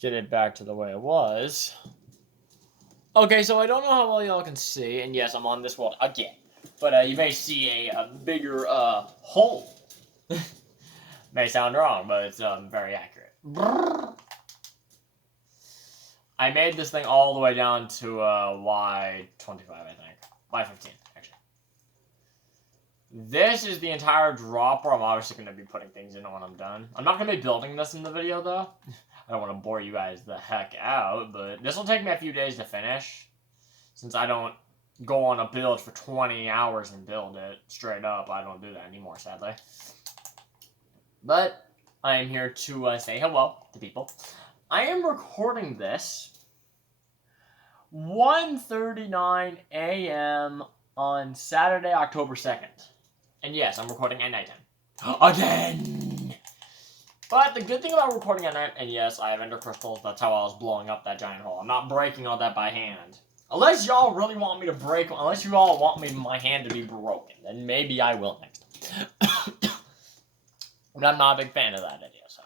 get it back to the way it was. Okay, so I don't know how well y'all can see, and yes, I'm on this world again. But you may see a bigger hole. May sound wrong, but it's very accurate. I made this thing all the way down to Y25, I think. Y15, actually. This is the entire dropper. I'm obviously going to be putting things in when I'm done. I'm not going to be building this in the video, though. I don't want to bore you guys the heck out, but this will take me a few days to finish, since I don't go on a build for 20 hours and build it straight up. I don't do that anymore, sadly. But I am here to say hello to people. I am recording this 1:39 a.m. on Saturday, October 2nd. And yes, I'm recording at nighttime. Again! But the good thing about recording at night, and yes, I have ender crystals, that's how I was blowing up that giant hole. I'm not breaking all that by hand. Unless y'all really want me to break, unless you all want my hand to be broken, then maybe I will next time. But I'm not a big fan of that idea, so.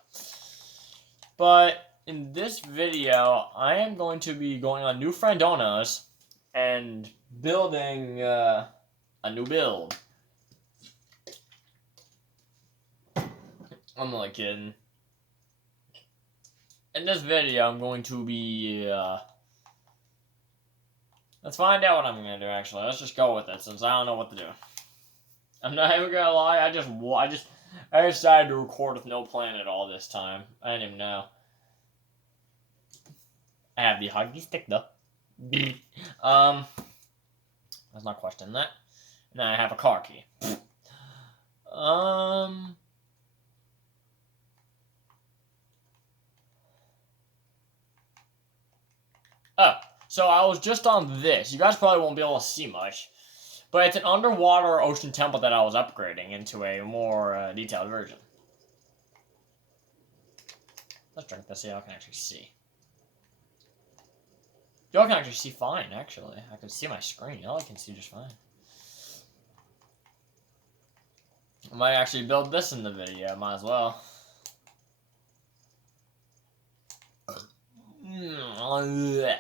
But in this video, I am going to be going on new friendonas and building a new build. I'm only kidding. In this video, I'm going to be, let's find out what I'm going to do, actually. Let's just go with it, since I don't know what to do. I'm not even going to lie, I decided to record with no plan at all this time. I didn't even know. I have the hockey stick, though. Let's not question that. And then I have a car key. Oh, so I was just on this. You guys probably won't be able to see much. But it's an underwater ocean temple that I was upgrading into a more detailed version. Let's drink this so y'all can actually see. Y'all can actually see fine, actually. I can see my screen. Y'all can see just fine. I might actually build this in the video. Might as well. Owie.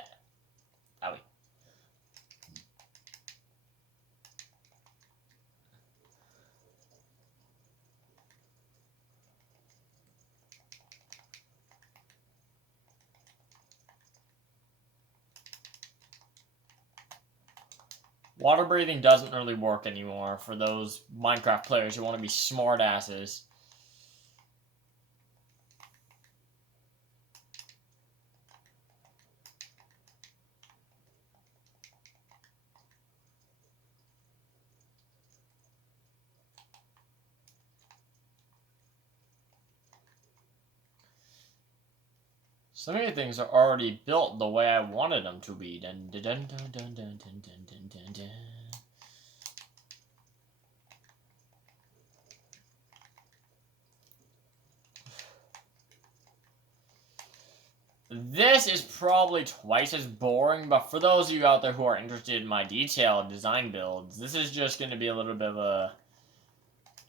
Water breathing doesn't really work anymore for those Minecraft players who want to be smart asses. So many things are already built the way I wanted them to be. Dun, dun, dun, dun, dun, dun, dun, dun, dun, dun. This is probably twice as boring, but for those of you out there who are interested in my detailed design builds, this is just going to be a little bit of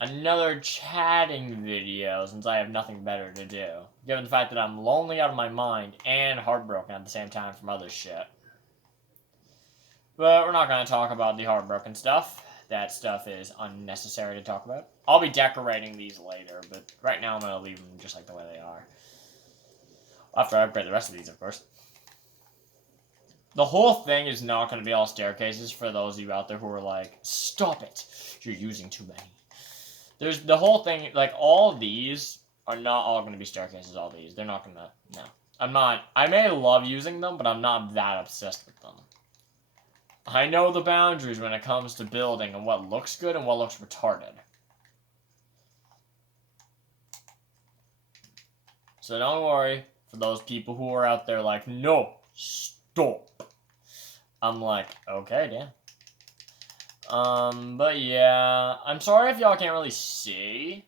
another chatting video, since I have nothing better to do, given the fact that I'm lonely out of my mind and heartbroken at the same time from other shit. But we're not going to talk about the heartbroken stuff. That stuff is unnecessary to talk about. I'll be decorating these later, but right now I'm going to leave them just like the way they are. After I upgrade the rest of these, of course. The whole thing is not going to be all staircases for those of you out there who are like, stop it, you're using too many. There's the whole thing, like, all these are not all going to be staircases, all these. They're not going to, no. I may love using them, but I'm not that obsessed with them. I know the boundaries when it comes to building and what looks good and what looks retarded. So don't worry, for those people who are out there like, no, stop. I'm like, okay, damn. But yeah, I'm sorry if y'all can't really see.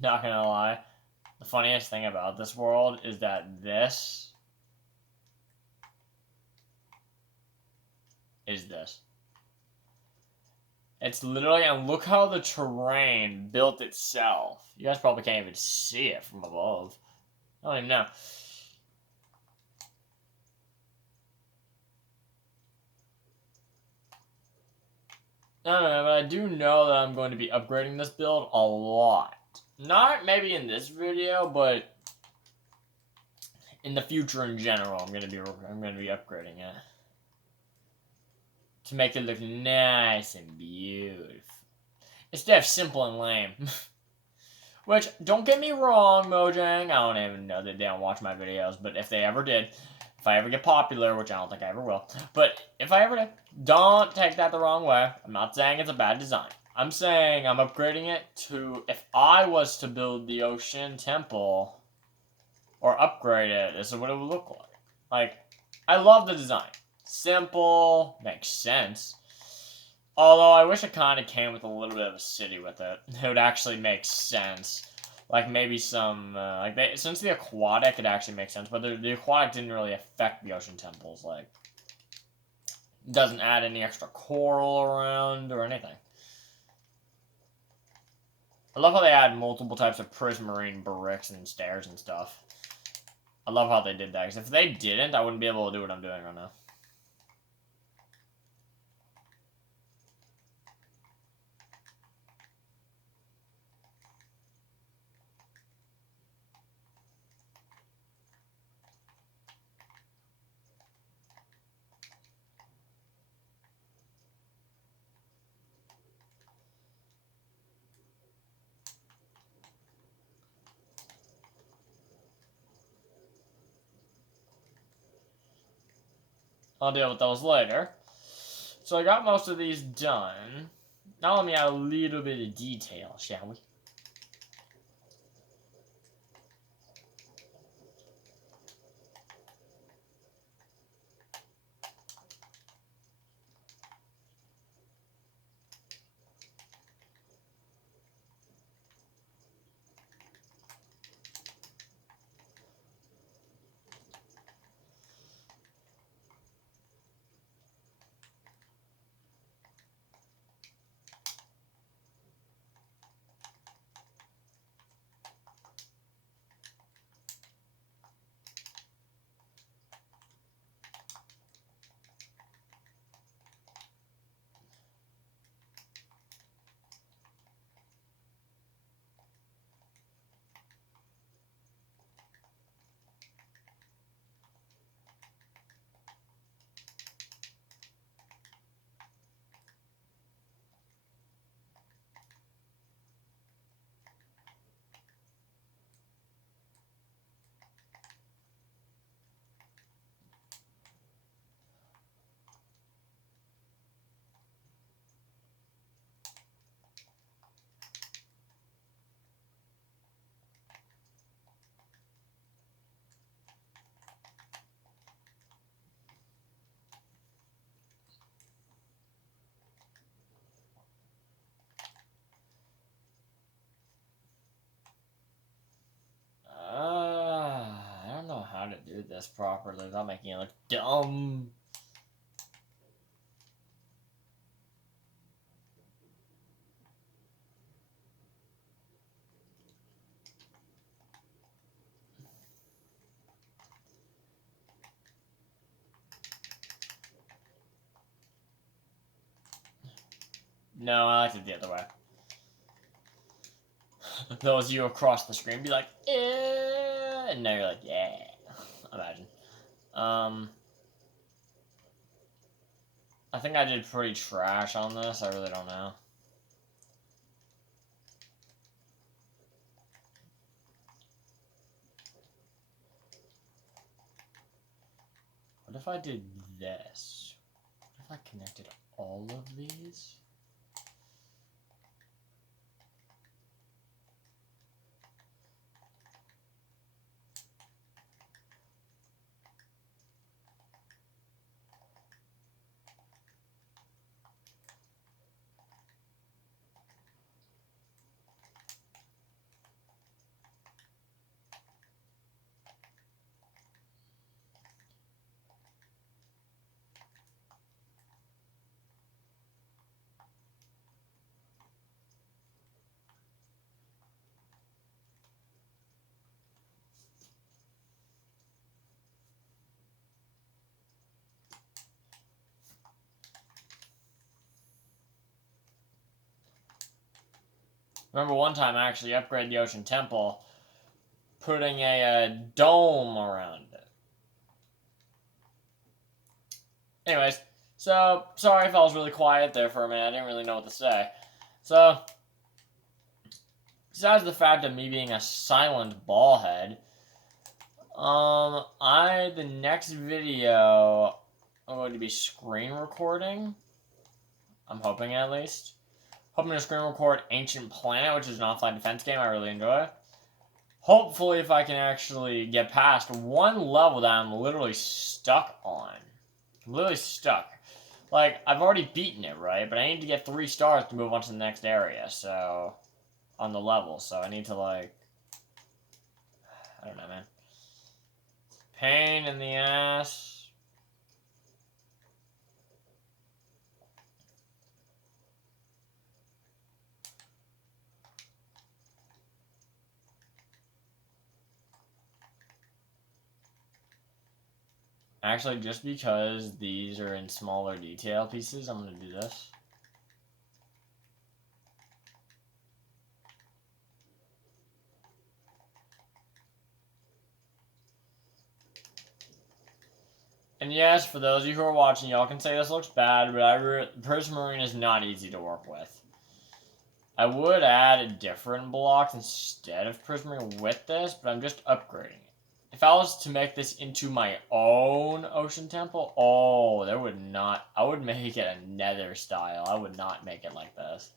Not gonna lie, the funniest thing about this world is that this is this. It's literally, and look how the terrain built itself. You guys probably can't even see it from above. I don't even know. I don't know, but I do know that I'm going to be upgrading this build a lot. Not maybe in this video, but in the future in general, I'm gonna be upgrading it to make it look nice and beautiful instead of simple and lame. Which, don't get me wrong, Mojang, I don't even know that they don't watch my videos, but if they ever did, if I ever get popular, which I don't think I ever will, but if I ever did, don't take that the wrong way. I'm not saying it's a bad design. I'm saying I'm upgrading it to, if I was to build the Ocean Temple, or upgrade it, this is what it would look like. Like, I love the design. Simple, makes sense. Although I wish it kind of came with a little bit of a city with it. It would actually make sense. Like maybe some, since the aquatic, it actually makes sense. But the aquatic didn't really affect the ocean temples. Like, it doesn't add any extra coral around or anything. I love how they add multiple types of prismarine bricks and stairs and stuff. I love how they did that. Because if they didn't, I wouldn't be able to do what I'm doing right now. I'll deal with those later. So I got most of these done. Now let me add a little bit of detail, shall we? I don't know how to do this properly without making it look dumb. No, I like it the other way. Those of you across the screen be like, eh, and now you're like, yeah. Imagine. I think I did pretty trash on this. I really don't know. What if I did this? What if I connected all of these? Remember one time I actually upgraded the Ocean Temple, putting a dome around it. Anyways, so sorry if I was really quiet there for a minute. I didn't really know what to say. So, besides the fact of me being a silent ballhead, the next video I'm going to be screen recording. I'm hoping at least. Hoping to screen record Ancient Planet, which is an offline defense game I really enjoy. Hopefully, if I can actually get past one level that I'm literally stuck on. I'm literally stuck. Like, I've already beaten it, right? But I need to get 3 stars to move on to the next area, so... on the level, so I need to, like... I don't know, man. Pain in the ass. Actually, just because these are in smaller detail pieces, I'm going to do this. And yes, for those of you who are watching, y'all can say this looks bad, but Prismarine is not easy to work with. I would add a different block instead of Prismarine with this, but I'm just upgrading it. If I was to make this into my own Ocean Temple, oh, there would not... I would make it a nether style. I would not make it like this.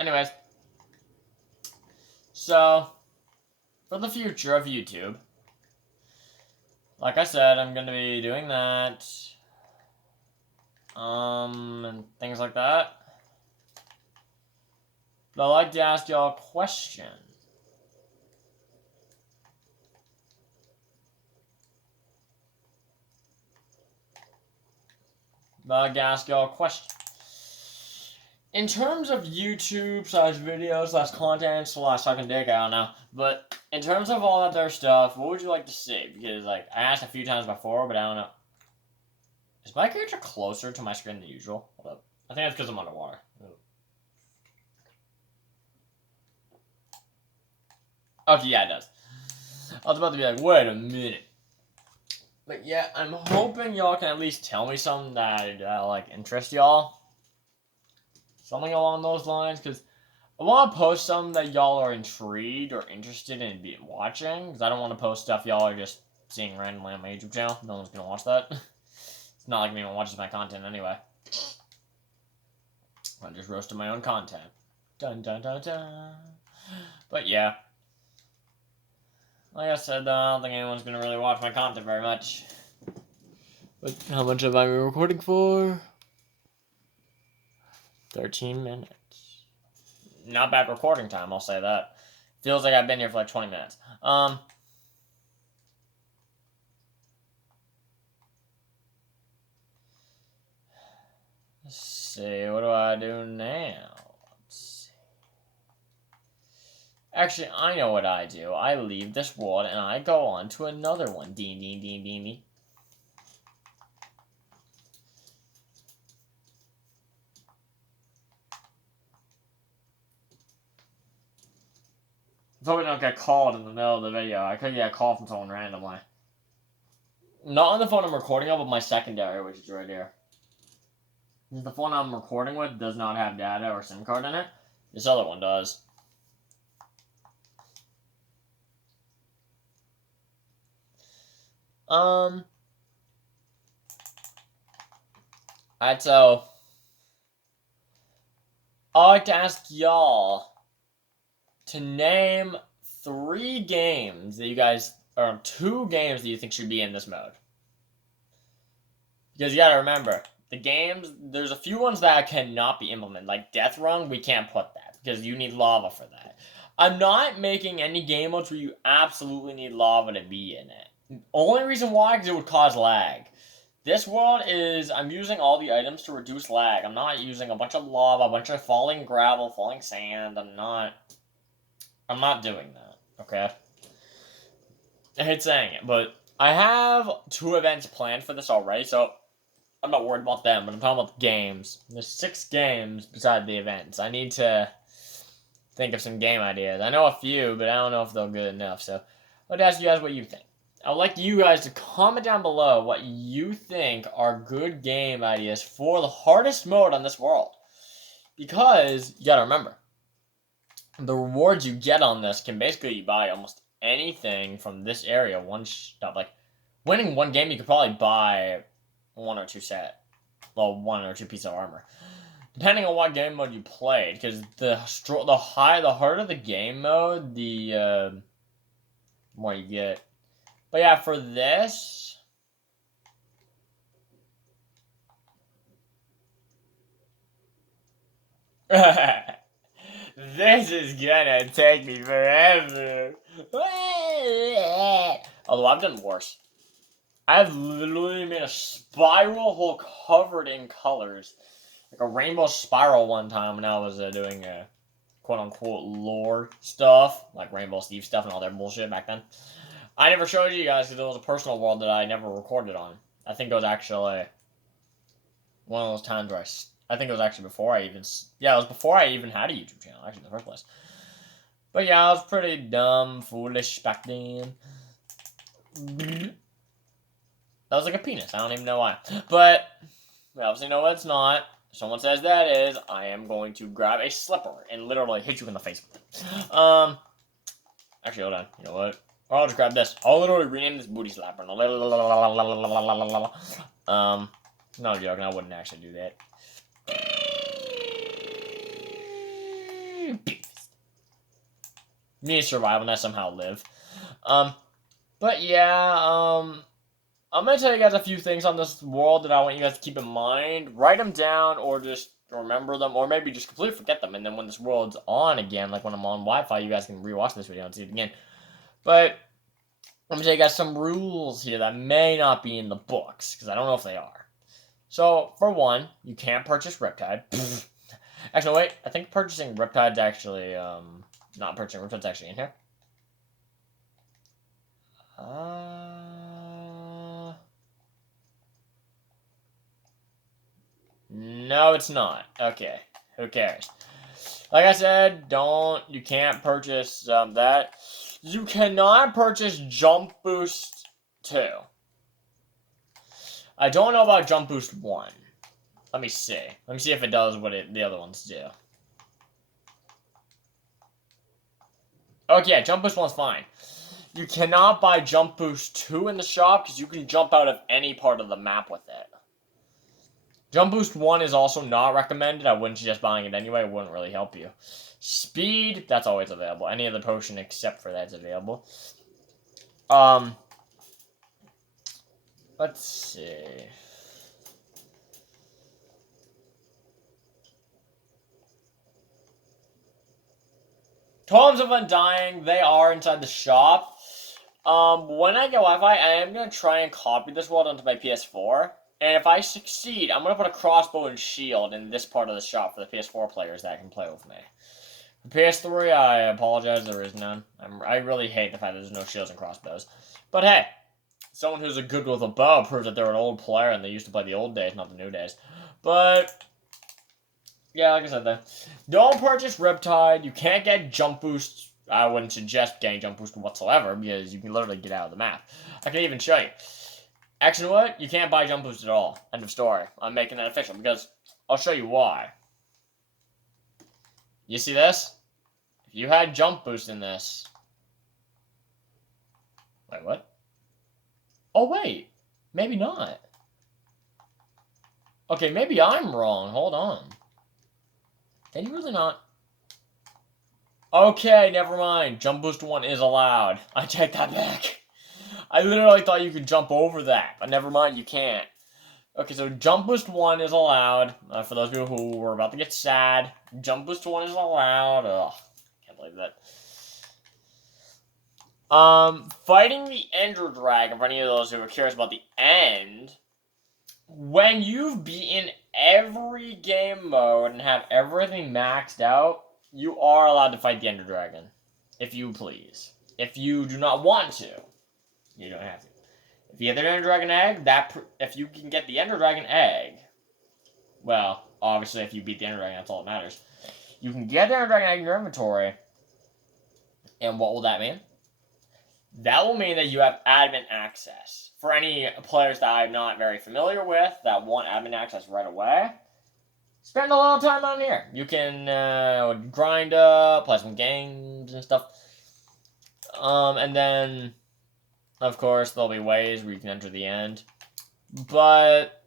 Anyways. So, for the future of YouTube, like I said, I'm going to be doing that. And things like that. But I'd like to ask y'all a question. In terms of YouTube / videos / content / sucking dick, I don't know. But in terms of all that there stuff, what would you like to see? Because, like, I asked a few times before, but I don't know. Is my character closer to my screen than usual? Hold up. I think that's because I'm underwater. Okay, yeah, it does. I was about to be like, wait a minute. But yeah, I'm hoping y'all can at least tell me something that like interest y'all. Something along those lines, because I want to post something that y'all are intrigued or interested in watching. Because I don't want to post stuff y'all are just seeing randomly on my YouTube channel. No one's gonna watch that. It's not like anyone watches my content anyway. I'm just roasting my own content. Dun dun dun dun. But yeah. Like I said, though, I don't think anyone's gonna really watch my content very much. But how much have I been recording for? 13 minutes. Not bad recording time, I'll say that. Feels like I've been here for like 20 minutes. Let's see, what do I do now? Let's see. Actually, I know what I do. I leave this world and I go on to another one. Ding, ding, ding, ding, ding. I hope I don't get called in the middle of the video. I could get a call from someone randomly. Not on the phone I'm recording on, but my secondary, which is right here. The phone I'm recording with does not have data or SIM card in it. This other one does. Alright, so I'd like to ask y'all to name 3 games that you guys, or 2 games that you think should be in this mode. Because you gotta remember, the games, there's a few ones that cannot be implemented. Like Death Run, we can't put that, because you need lava for that. I'm not making any game modes where you absolutely need lava to be in it. Only reason why, because it would cause lag. This world is, I'm using all the items to reduce lag. I'm not using a bunch of lava, a bunch of falling gravel, falling sand. I'm not doing that, okay? I hate saying it, but I have 2 events planned for this already, so I'm not worried about them, but I'm talking about the games. There's 6 games beside the events. I need to think of some game ideas. I know a few, but I don't know if they're good enough. So I'd ask you guys what you think. I'd like you guys to comment down below what you think are good game ideas for the hardest mode on this world. Because you gotta remember, the rewards you get on this can basically buy almost anything from this area. Like winning one game, you could probably buy 1 or 2 1 or 2 pieces of armor, depending on what game mode you played. Because the harder the game mode, the more you get. But yeah, for this, this is gonna take me forever. Although I've done worse. I've literally made a spiral hole covered in colors. Like a rainbow spiral one time when I was doing quote-unquote lore stuff. Like Rainbow Steve stuff and all their bullshit back then. I never showed you guys because it was a personal world that I never recorded on. I think it was actually one of those times where I think it was actually before I even... Yeah, it was before I even had a YouTube channel, actually, in the first place. But yeah, I was pretty dumb, foolish back then. That was like a penis. I don't even know why. But, we obviously know it's not. If someone says that is, I am going to grab a slipper and literally hit you in the face with it. Actually, hold on. You know what? Or I'll just grab this. I'll literally rename this booty slapper. No joking. I wouldn't actually do that. Need to survive and I somehow live. But yeah, I'm going to tell you guys a few things on this world that I want you guys to keep in mind. Write them down or just remember them, or maybe just completely forget them. And then when this world's on again, like when I'm on Wi-Fi, you guys can rewatch this video and see it again. But I'm going to tell you guys some rules here that may not be in the books, because I don't know if they are. So, for one, you can't purchase Riptide. Actually, wait, I think purchasing Riptide's actually, not purchasing Riptide's actually in here. No, it's not. Okay, who cares? Like I said, you can't purchase that. You cannot purchase Jump Boost 2. I don't know about Jump Boost 1. Let me see. Let me see if it does what the other ones do. Okay, yeah, Jump Boost 1's fine. You cannot buy Jump Boost 2 in the shop because you can jump out of any part of the map with it. Jump Boost 1 is also not recommended. I wouldn't suggest buying it anyway. It wouldn't really help you. Speed, that's always available. Any other potion except for that's available. Let's see. Totems of Undying, they are inside the shop. When I get Wi-Fi, I am going to try and copy this world onto my PS4. And if I succeed, I'm going to put a crossbow and shield in this part of the shop for the PS4 players that can play with me. For PS3, I apologize, there is none. I really hate the fact that there's no shields and crossbows. But hey, someone who's good with a bow proves that they're an old player and they used to play the old days, not the new days. But yeah, like I said then, don't purchase Riptide. You can't get Jump Boost. I wouldn't suggest getting Jump Boost whatsoever because you can literally get out of the map. I can even show you. Actually, what? You can't buy Jump Boost at all. End of story. I'm making that official because I'll show you why. You see this? If you had Jump Boost in this... Wait, what? Oh, wait. Maybe not. Okay, maybe I'm wrong. Hold on. Can you really not? Okay, never mind. Jump Boost 1 is allowed. I take that back. I literally thought you could jump over that, but never mind, you can't. Okay, so Jump Boost 1 is allowed. For those people who were about to get sad, Jump Boost 1 is allowed. Ugh, can't believe that. Fighting the Ender Dragon, for any of those who are curious about the end, when you've beaten every game mode and have everything maxed out, you are allowed to fight the Ender Dragon, if you please. If you do not want to, you don't have to. If you get the Ender Dragon egg, if you can get the Ender Dragon egg, well, obviously if you beat the Ender Dragon, that's all that matters. You can get the Ender Dragon egg in your inventory, and what will that mean? That will mean that you have admin access. For any players that I'm not very familiar with that want admin access right away, spend a little time on here. You can grind up, play some games and stuff. And then, of course, there'll be ways where you can enter the end. But,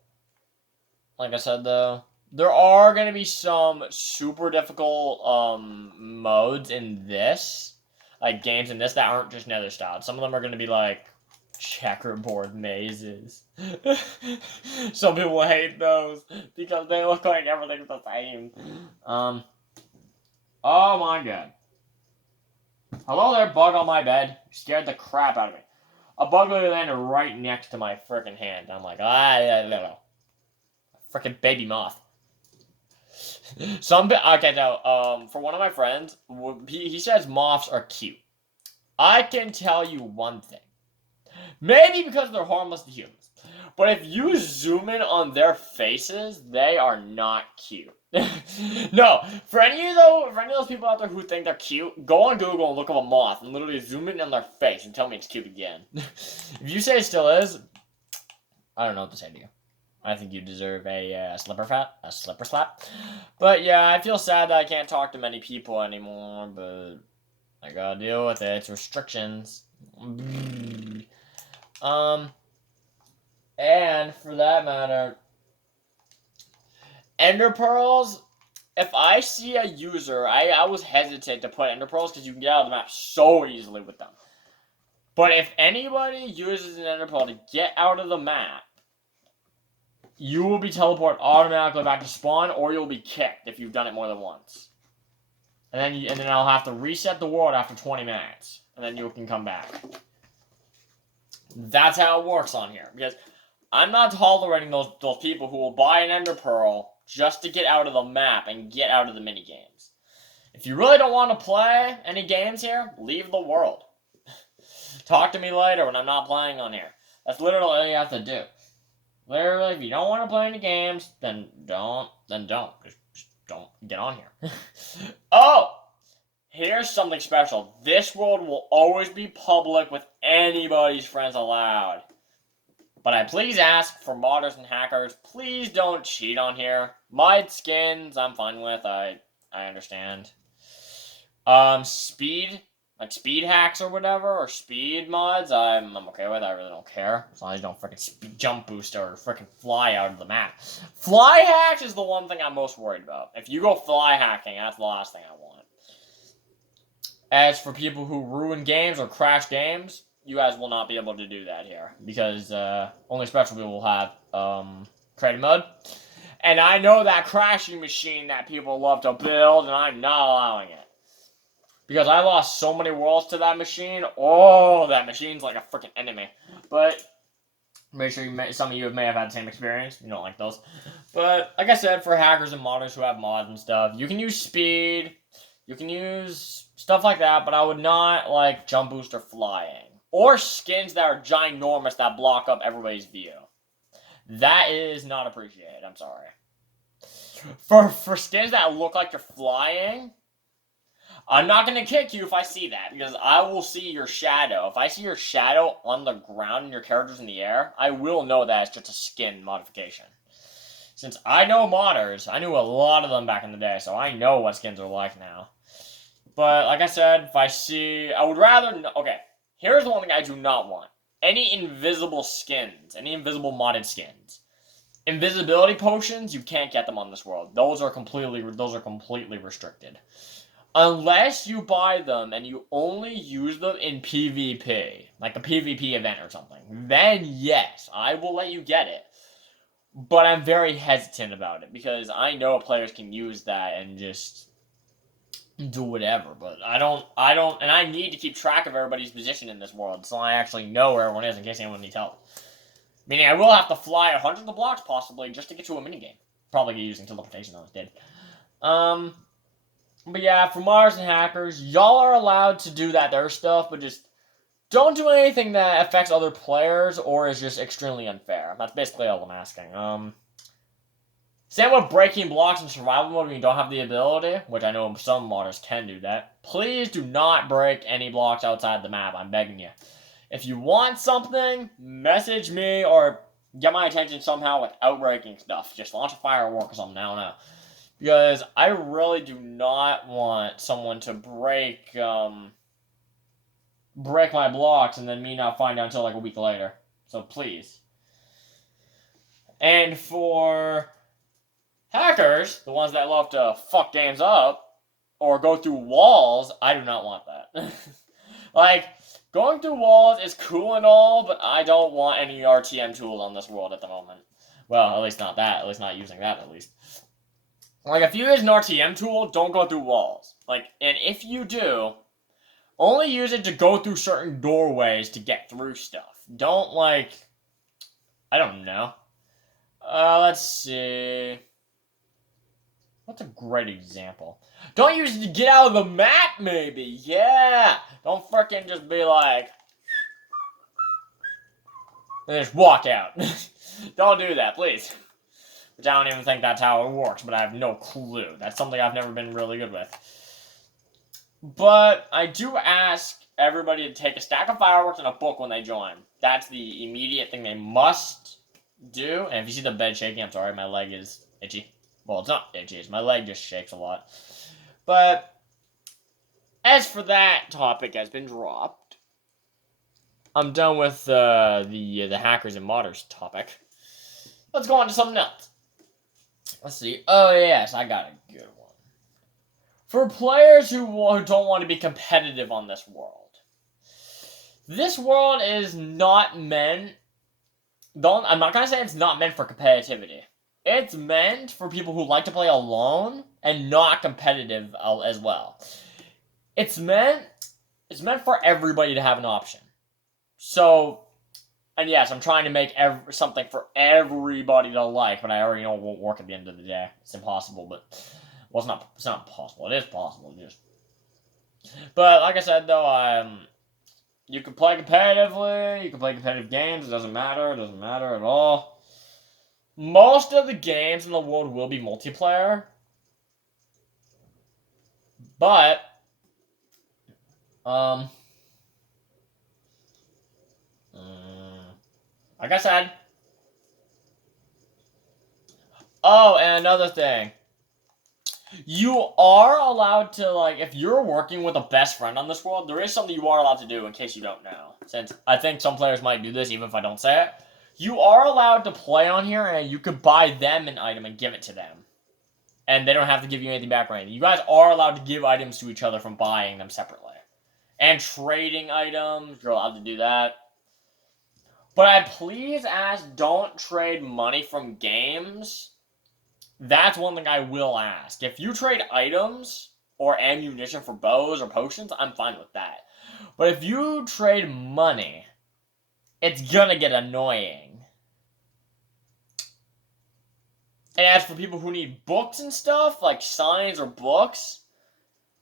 like I said, though, there are going to be some super difficult modes in this. Like, games in this that aren't just Nether style. Some of them are going to be, like, checkerboard mazes. Some people hate those because they look like everything's the same. Oh my god. Hello there, bug on my bed. You scared the crap out of me. A bug literally landed right next to my freaking hand. I'm like, freaking baby moth. Okay, now, for one of my friends, he says moths are cute. I can tell you one thing. Maybe because they're harmless to humans. But if you zoom in on their faces, they are not cute. No, for any of those people out there who think they're cute, go on Google and look up a moth and literally zoom in on their face and tell me it's cute again. If you say it still is, I don't know what to say to you. I think you deserve a slipper slap. But yeah, I feel sad that I can't talk to many people anymore, but I gotta deal with it. It's restrictions. And for that matter, Ender Pearls, if I see a user, I always hesitate to put Ender Pearls because you can get out of the map so easily with them. But if anybody uses an Ender Pearl to get out of the map, you will be teleported automatically back to spawn, or you'll be kicked if you've done it more than once. And then I'll have to reset the world after 20 minutes, and then you can come back. That's how it works on here, because I'm not tolerating those people who will buy an Ender Pearl just to get out of the map and get out of the mini games. If you really don't want to play any games here, leave the world. Talk to me later when I'm not playing on here. That's literally all you have to do. Literally, if you don't want to play any games, then don't. Just don't get on here. Oh! Here's something special. This world will always be public with anybody's friends allowed. But I please ask for modders and hackers, please don't cheat on here. Mod skins, I'm fine with. I understand. Speed hacks or whatever, or speed mods, I'm okay with. I really don't care. As long as you don't freaking jump boost or freaking fly out of the map. Fly hacks is the one thing I'm most worried about. If you go fly hacking, that's the last thing I want. As for people who ruin games or crash games, you guys will not be able to do that here. Because only special people will have creative mode. And I know that crashing machine that people love to build, and I'm not allowing it. Because I lost so many worlds to that machine. Oh, that machine's like a freaking enemy. But make sure some of you may have had the same experience. You don't like those. But like I said, for hackers and modders who have mods and stuff, you can use speed. You can use stuff like that. But I would not like jump boost or flying. Or skins that are ginormous that block up everybody's view. That is not appreciated. I'm sorry. For skins that look like you're flying, I'm not going to kick you if I see that, because I will see your shadow. If I see your shadow on the ground and your character's in the air, I will know that it's just a skin modification. Since I know modders, I knew a lot of them back in the day, so I know what skins are like now. But, like I said, I would rather, okay, here's the one thing I do not want. Any invisible skins, any invisible modded skins. Invisibility potions, you can't get them on this world. Those are completely restricted. Unless you buy them and you only use them in PvP, like a PvP event or something, then yes, I will let you get it. But I'm very hesitant about it because I know players can use that and just do whatever. But I don't, and I need to keep track of everybody's position in this world so I actually know where everyone is in case anyone needs help. Meaning I will have to fly hundreds of blocks possibly just to get to a minigame. Probably using teleportation though instead. But yeah, for modders and hackers, y'all are allowed to do that their stuff, but just Don't do anything that affects other players or is just extremely unfair. That's basically all I'm asking. Same with breaking blocks in survival mode when you don't have the ability, which I know some modders can do that. Please do not break any blocks outside the map, I'm begging you. If you want something, message me or get my attention somehow without breaking stuff. Just launch a firework or something, I don't know. Because I really do not want someone to break my blocks and then me not find out until like a week later. So please. And for hackers, the ones that love to fuck games up or go through walls, I do not want that. Like, going through walls is cool and all, but I don't want any RTM tools on this world at the moment. Well, at least not that. At least not using that, at least. Like, if you use an RTM tool, don't go through walls. Like, and if you do, only use it to go through certain doorways to get through stuff. Don't, like, I don't know. Let's see. What's a great example? Don't use it to get out of the map, maybe. Yeah. Don't freaking just be like, and just walk out. Don't do that, please. Which I don't even think that's how it works, but I have no clue. That's something I've never been really good with. But I do ask everybody to take a stack of fireworks and a book when they join. That's the immediate thing they must do. And if you see the bed shaking, I'm sorry, my leg is itchy. Well, it's not itchy, my leg just shakes a lot. But as for that topic has been dropped, I'm done with the hackers and modders topic. Let's go on to something else. Let's see. Oh, yes, I got a good one. For players who don't want to be competitive on this world is not meant... I'm not going to say it's not meant for competitivity. It's meant for people who like to play alone and not competitive as well. It's meant for everybody to have an option. So, and yes, I'm trying to make something for everybody to like, but I already know it won't work at the end of the day. It's impossible, but well, it's not possible. It is possible, But like I said, though, you can play competitively. You can play competitive games. It doesn't matter. It doesn't matter at all. Most of the games in the world will be multiplayer, but like I said. Oh, and another thing. You are allowed to, like, if you're working with a best friend on this world, there is something you are allowed to do in case you don't know. Since I think some players might do this even if I don't say it. You are allowed to play on here and you could buy them an item and give it to them. And they don't have to give you anything back or anything. You guys are allowed to give items to each other from buying them separately. And trading items, you're allowed to do that. But I please ask, don't trade money from games. That's one thing I will ask. If you trade items or ammunition for bows or potions, I'm fine with that. But if you trade money, it's gonna get annoying. And as for people who need books and stuff, like signs or books,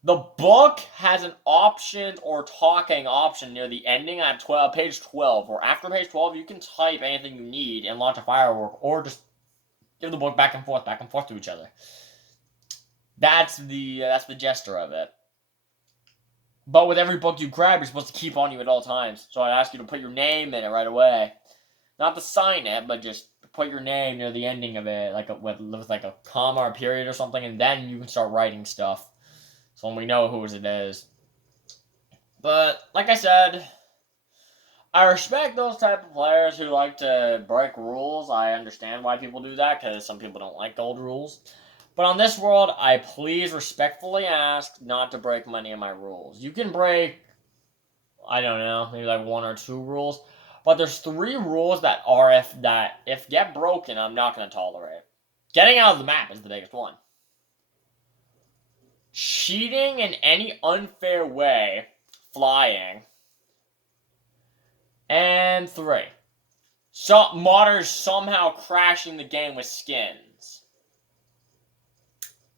the book has an option or talking option near the ending at page 12, or after page 12, you can type anything you need and launch a firework, or just give the book back and forth to each other. That's the gesture of it. But with every book you grab, you're supposed to keep on you at all times. So I ask you to put your name in it right away. Not to sign it, but just put your name near the ending of it, like with like a comma or period or something, and then you can start writing stuff. So when we know whose it is. But, like I said, I respect those type of players who like to break rules. I understand why people do that, because some people don't like old rules. But on this world, I please respectfully ask not to break many of my rules. You can break, I don't know, maybe like 1 or 2 rules. But there's 3 rules that if get broken, I'm not going to tolerate. Getting out of the map is the biggest one. Cheating in any unfair way, flying. And 3. Modders somehow crashing the game with skins.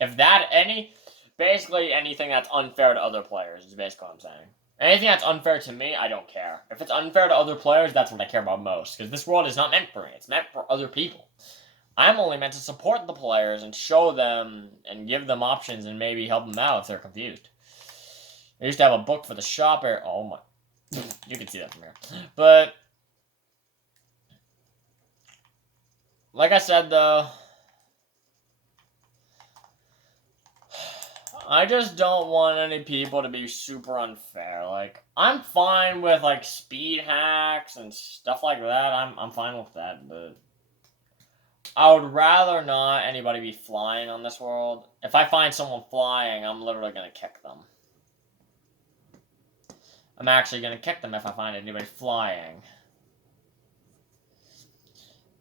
If that, basically anything that's unfair to other players is basically what I'm saying. Anything that's unfair to me, I don't care. If it's unfair to other players, that's what I care about most. Because this world is not meant for me. It's meant for other people. I'm only meant to support the players and show them and give them options and maybe help them out if they're confused. I used to have a book for the shop area. Oh my. You can see that from here. But, like I said though, I just don't want any people to be super unfair. Like, I'm fine with, like, speed hacks and stuff like that. I'm fine with that, but I would rather not anybody be flying on this world. If I find someone flying, I'm literally gonna kick them. I'm actually gonna kick them if I find anybody flying.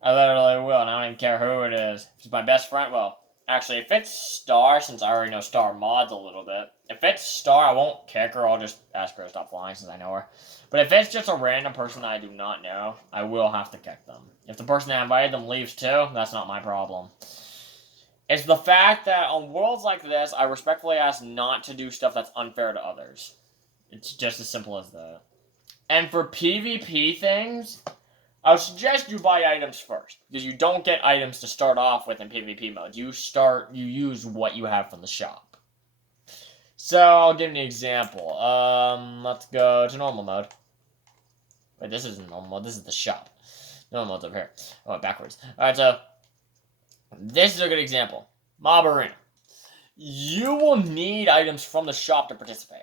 I literally will, and I don't even care who it is. If it's my best friend, well, actually, if it's Star, since I already know Star mods a little bit, if it's Star, I won't kick her, I'll just ask her to stop flying since I know her. But if it's just a random person that I do not know, I will have to kick them. If the person that invited them leaves too, that's not my problem. It's the fact that on worlds like this, I respectfully ask not to do stuff that's unfair to others. It's just as simple as that. And for PvP things, I would suggest you buy items first, because you don't get items to start off with in PvP mode. You use what you have from the shop. So, I'll give you an example. Let's go to normal mode. Wait, this isn't normal mode, this is the shop. Normal mode's over here. I went backwards. Alright, so, this is a good example. Mob Arena. You will need items from the shop to participate.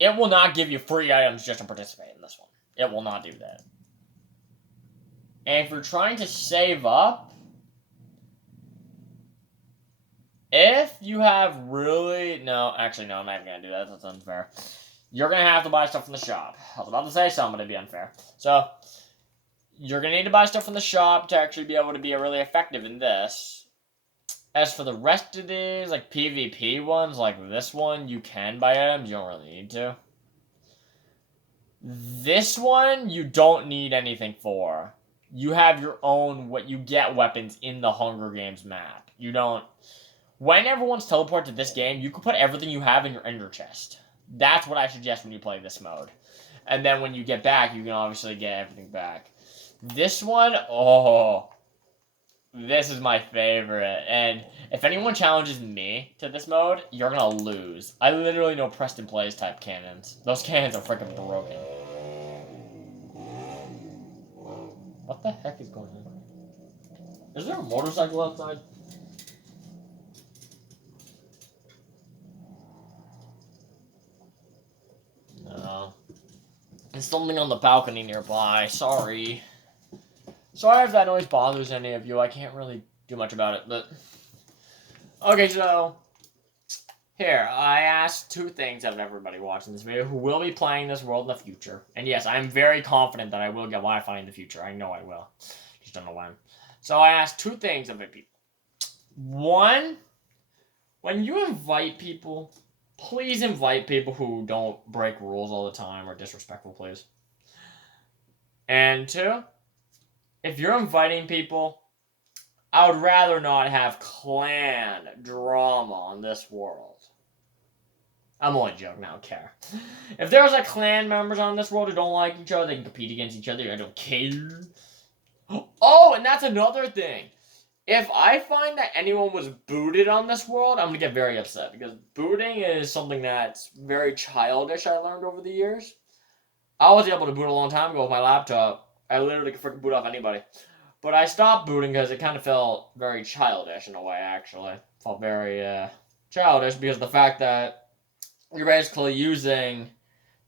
It will not give you free items just to participate in this one. It will not do that. And if you're trying to save up, if you have really... No, actually, no, I'm not even going to do that. That's unfair. You're going to have to buy stuff from the shop. I was about to say something, but it'd be unfair. So, you're going to need to buy stuff from the shop to actually be able to be really effective in this. As for the rest of these, like PvP ones, like this one, you can buy items. You don't really need to. This one, you don't need anything for. You have your own, what you get weapons in the Hunger Games map. You don't... When everyone's teleported to this game, you can put everything you have in your ender chest. That's what I suggest when you play this mode. And then when you get back, you can obviously get everything back. This one, oh... This is my favorite, and if anyone challenges me to this mode, you're gonna lose. I literally know Preston plays type cannons. Those cannons are freaking broken. What the heck is going on? Is there a motorcycle outside? No. There's something on the balcony nearby, sorry. Sorry if that noise bothers any of you, I can't really do much about it, but... Okay, so... Here, I asked two things of everybody watching this video who will be playing this world in the future. And yes, I'm very confident that I will get Wi-Fi in the future. I know I will. Just don't know when. So I asked two things of it, people. One, when you invite people, please invite people who don't break rules all the time or disrespectful, please. And two... If you're inviting people, I would rather not have clan drama on this world. I'm only joking, I don't care. If there's like clan members on this world who don't like each other, they can compete against each other, I don't care. Oh, and that's another thing. If I find that anyone was booted on this world, I'm gonna get very upset, because booting is something that's very childish, I learned over the years. I was able to boot a long time ago with my laptop. I literally could freaking boot off anybody. But I stopped booting because it kind of felt very childish in a way, actually. It felt very, childish because of the fact that you're basically using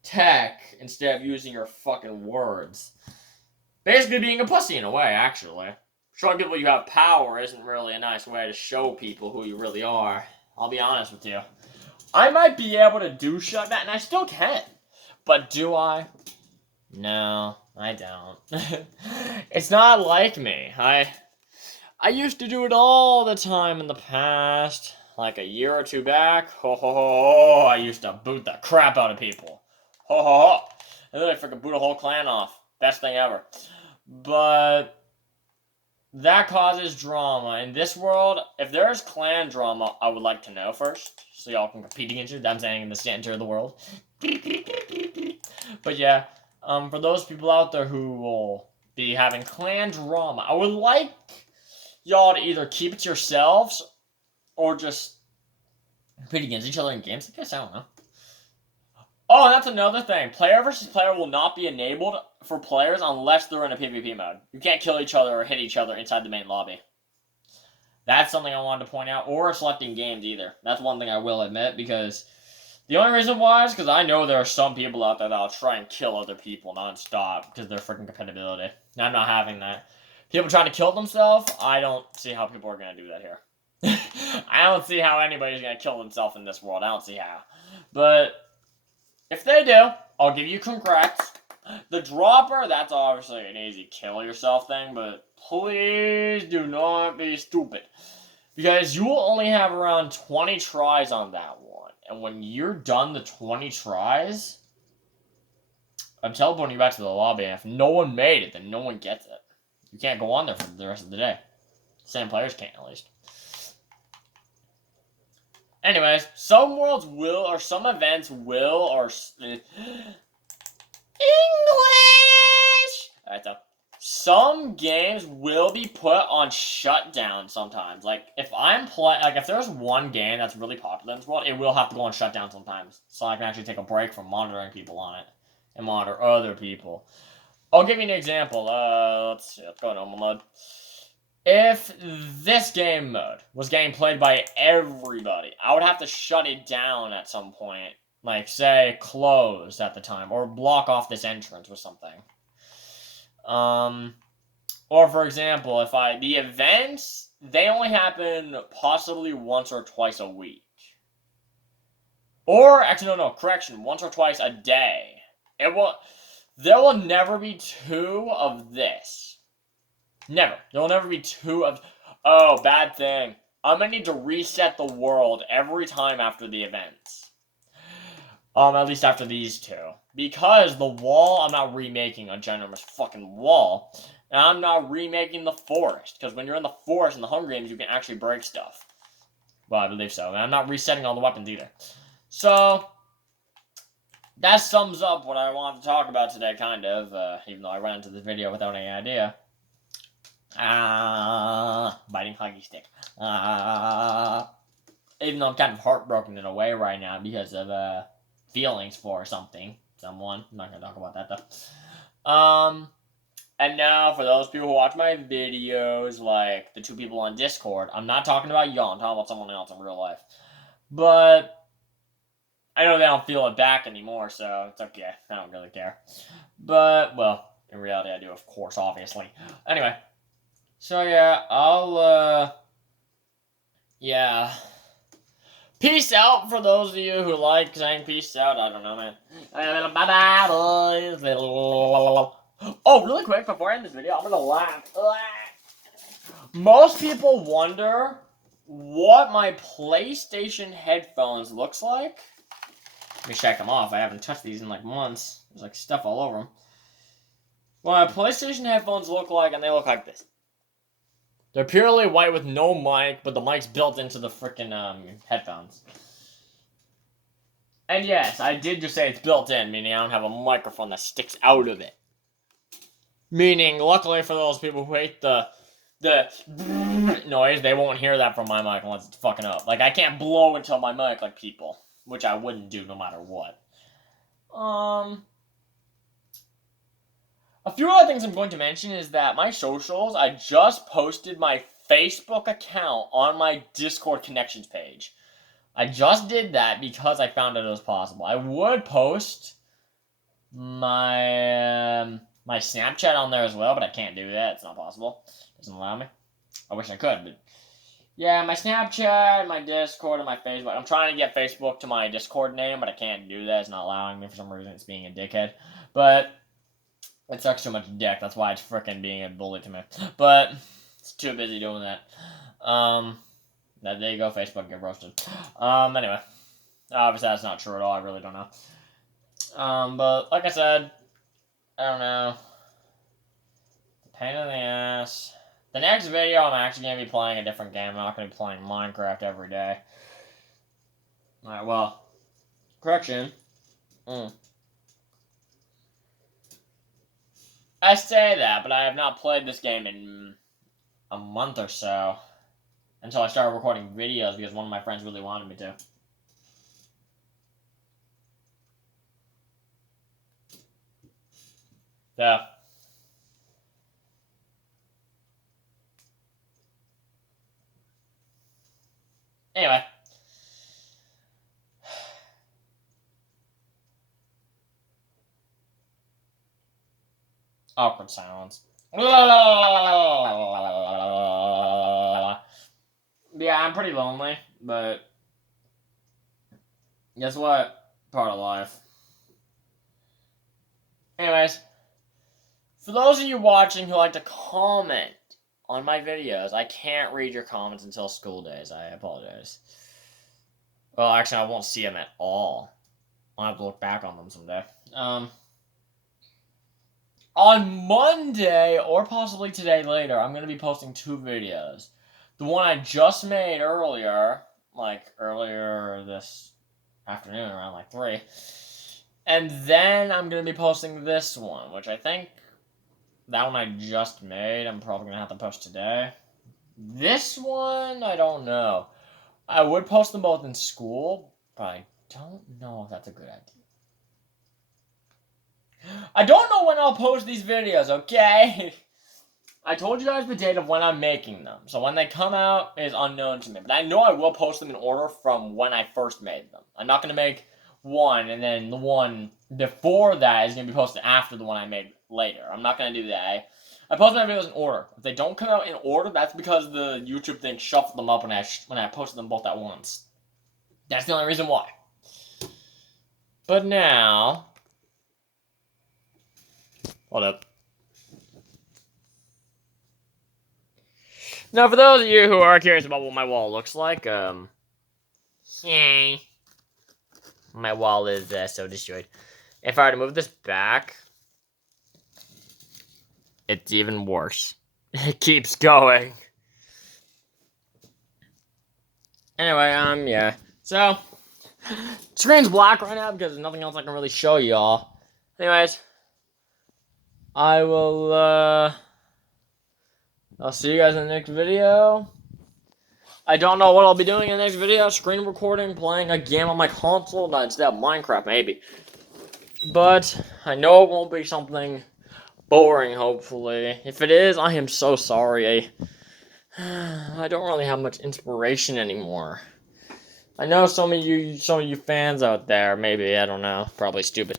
tech instead of using your fucking words. Basically being a pussy in a way, actually. Showing people you have power isn't really a nice way to show people who you really are. I'll be honest with you. I might be able to do shit like that, and I still can. But do I? No, I don't. It's not like me. I used to do it all the time in the past. Like a year or two back. Ho ho ho ho. I used to boot the crap out of people. Ho ho ho. And then I freaking boot a whole clan off. Best thing ever. But that causes drama. In this world, if there's clan drama, I would like to know first. So y'all can compete against you. I'm saying in the center of the world. But yeah, for those people out there who will be having clan drama, I would like y'all to either keep it to yourselves or just compete against each other in games. I guess, I don't know. Oh, that's another thing. Player versus player will not be enabled for players unless they're in a PvP mode. You can't kill each other or hit each other inside the main lobby. That's something I wanted to point out. Or selecting games either. That's one thing I will admit, because the only reason why is because I know there are some people out there that'll try and kill other people non-stop because of their freaking compatibility. I'm not having that. People trying to kill themselves, I don't see how people are going to do that here. I don't see how anybody's going to kill themselves in this world. I don't see how. But if they do, I'll give you congrats. The dropper, that's obviously an easy kill yourself thing, but please do not be stupid. Because you will only have around 20 tries on that one. And when you're done the 20 tries, I'm teleporting you back to the lobby. And if no one made it, then no one gets it. You can't go on there for the rest of the day. Same players can't, at least. Anyways, some worlds will, or some events will, or English! Alright, so some games will be put on shutdown sometimes. Like, if I'm playing, like, if there's one game that's really popular in this world, it will have to go on shutdown sometimes. So I can actually take a break from monitoring people on it and monitor other people. I'll give you an example. Let's see, let's go to normal mode. If this game mode was getting played by everybody, I would have to shut it down at some point. Like, say, closed at the time, or block off this entrance or something. Or for example, if the events, they only happen possibly once or twice a week. Or, actually, no, correction, once or twice a day. There will never be two of this. Never. There will never be two of, oh, bad thing. I'm gonna need to reset the world every time after the events. At least after these two. Because the wall, I'm not remaking a ginormous fucking wall. And I'm not remaking the forest. Because when you're in the forest in the Hunger Games, you can actually break stuff. Well, I believe so. And I'm not resetting all the weapons either. So, that sums up what I wanted to talk about today, kind of. Even though I ran into this video without any idea. Biting Huggy Stick. Even though I'm kind of heartbroken in a way right now because of, feelings for someone. I'm not gonna talk about that though. And now for those people who watch my videos, like the 2 people on Discord, I'm not talking about y'all, I'm talking about someone else in real life. But I know they don't feel it back anymore, so it's okay. I don't really care. But, well, in reality I do, of course, obviously. Anyway. So yeah, yeah. Peace out for those of you who like saying peace out. I don't know, man. Bye-bye, boys. Oh, really quick, before I end this video, I'm gonna laugh. Most people wonder what my PlayStation headphones looks like. Let me check them off. I haven't touched these in like months. There's like stuff all over them. What my PlayStation headphones look like, and they look like this. They're purely white with no mic, but the mic's built into the frickin' headphones. And yes, I did just say it's built in, meaning I don't have a microphone that sticks out of it. Meaning, luckily for those people who hate the noise, they won't hear that from my mic unless it's fucking up. Like, I can't blow into my mic like people, which I wouldn't do no matter what. A few other things I'm going to mention is that my socials, I just posted my Facebook account on my Discord connections page. I just did that because I found out it was possible. I would post my my Snapchat on there as well, but I can't do that. It's not possible. It doesn't allow me. I wish I could, but yeah, my Snapchat, my Discord, and my Facebook. I'm trying to get Facebook to my Discord name, but I can't do that. It's not allowing me for some reason. It's being a dickhead. But it sucks too much dick. That's why it's frickin' being a bully to me. But it's too busy doing that. There you go, Facebook, get roasted. Anyway. Obviously, that's not true at all. I really don't know. But like I said, I don't know. Pain in the ass. The next video, I'm actually going to be playing a different game. I'm not going to be playing Minecraft every day. Alright, well. Correction. I say that, but I have not played this game in a month or so. Until I started recording videos because one of my friends really wanted me to. So. Anyway. Awkward silence. Yeah, I'm pretty lonely, but guess what? Part of life. Anyways, for those of you watching who like to comment on my videos, I can't read your comments until school days. I apologize. Well, actually, I won't see them at all. I'll have to look back on them someday. On Monday, or possibly today later, I'm going to be posting 2 videos. The one I just made earlier, earlier this afternoon, around 3. And then I'm going to be posting this one, which I think that one I just made, I'm probably going to have to post today. This one, I don't know. I would post them both in school, but I don't know if that's a good idea. I don't know when I'll post these videos, okay? I told you guys the date of when I'm making them, so when they come out is unknown to me. But I know I will post them in order from when I first made them. I'm not going to make one, and then the one before that is going to be posted after the one I made later. I'm not going to do that. I post my videos in order. If they don't come out in order, that's because the YouTube thing shuffled them up when I posted them both at once. That's the only reason why. But now... Hold up. Now, for those of you who are curious about what my wall looks like, yay. My wall is so destroyed. If I were to move this back, it's even worse. It keeps going. Anyway, yeah. So, screen's black right now because there's nothing else I can really show y'all. Anyways, I will, I'll see you guys in the next video. I don't know what I'll be doing in the next video. Screen recording, playing a game on my console, not instead of Minecraft, maybe. But I know it won't be something boring, hopefully. If it is, I am so sorry. I don't really have much inspiration anymore. I know some of you fans out there, maybe, I don't know, probably stupid.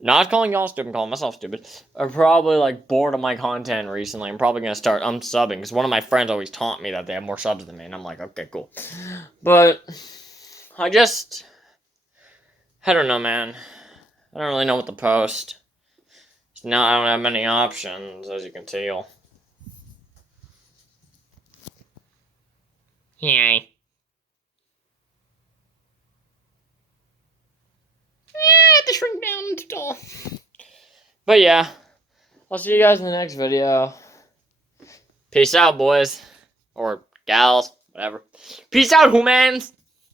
Not calling y'all stupid, calling myself stupid, are probably, bored of my content recently. I'm probably going to start unsubbing, because one of my friends always taught me that they have more subs than me, and I'm like, okay, cool. But, I don't know, man. I don't really know what to post. Now I don't have many options, as you can tell. Yay. I have to shrink down to tall. But yeah, I'll see you guys in the next video. Peace out, boys. Or gals, whatever. Peace out, humans!